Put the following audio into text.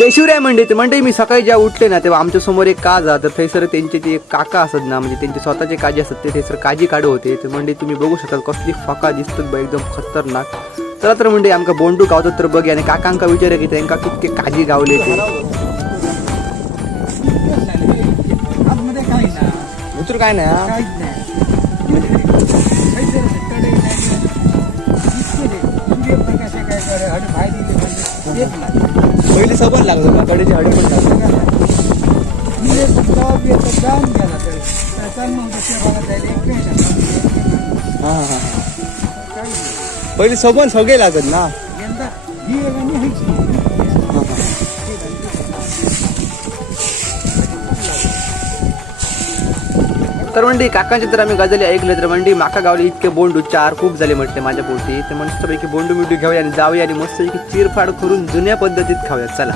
जय शिवराय मंडळी. ते मंडळी मी सकाळी जेव्हा उठले ना तेव्हा आमच्या समोर एक काज तर थैसर त्यांचे जे काका असत ना म्हणजे त्यांचे स्वतःचे काजी असतात ते थैसर काजी काढू होते. तर मंडळी तुम्ही बघू शकता कसली फका दिसतात बा एकदम खतरनाक. चला तर मंडळी आमका बोंडू गावतात तर बघ आणि काकांका विचार की त्यांका कितके काजी गावले ते. उतर काय नाही पहिली सबर लागलो का कडेची हडी पण पहिली सबन सगळे लागत ना. तर मंडी काकांचे तर आम्ही गजाली ऐकले तर मंडी माका गावली इतके बोंडू चार खूप झाले म्हटले माझ्या पोटी. ते मस्तपैकी बोंडू मिठू घेऊया आणि जाऊया आणि मस्तपैकी चिरफाड करून जुन्या पद्धतीत खाऊया. चला.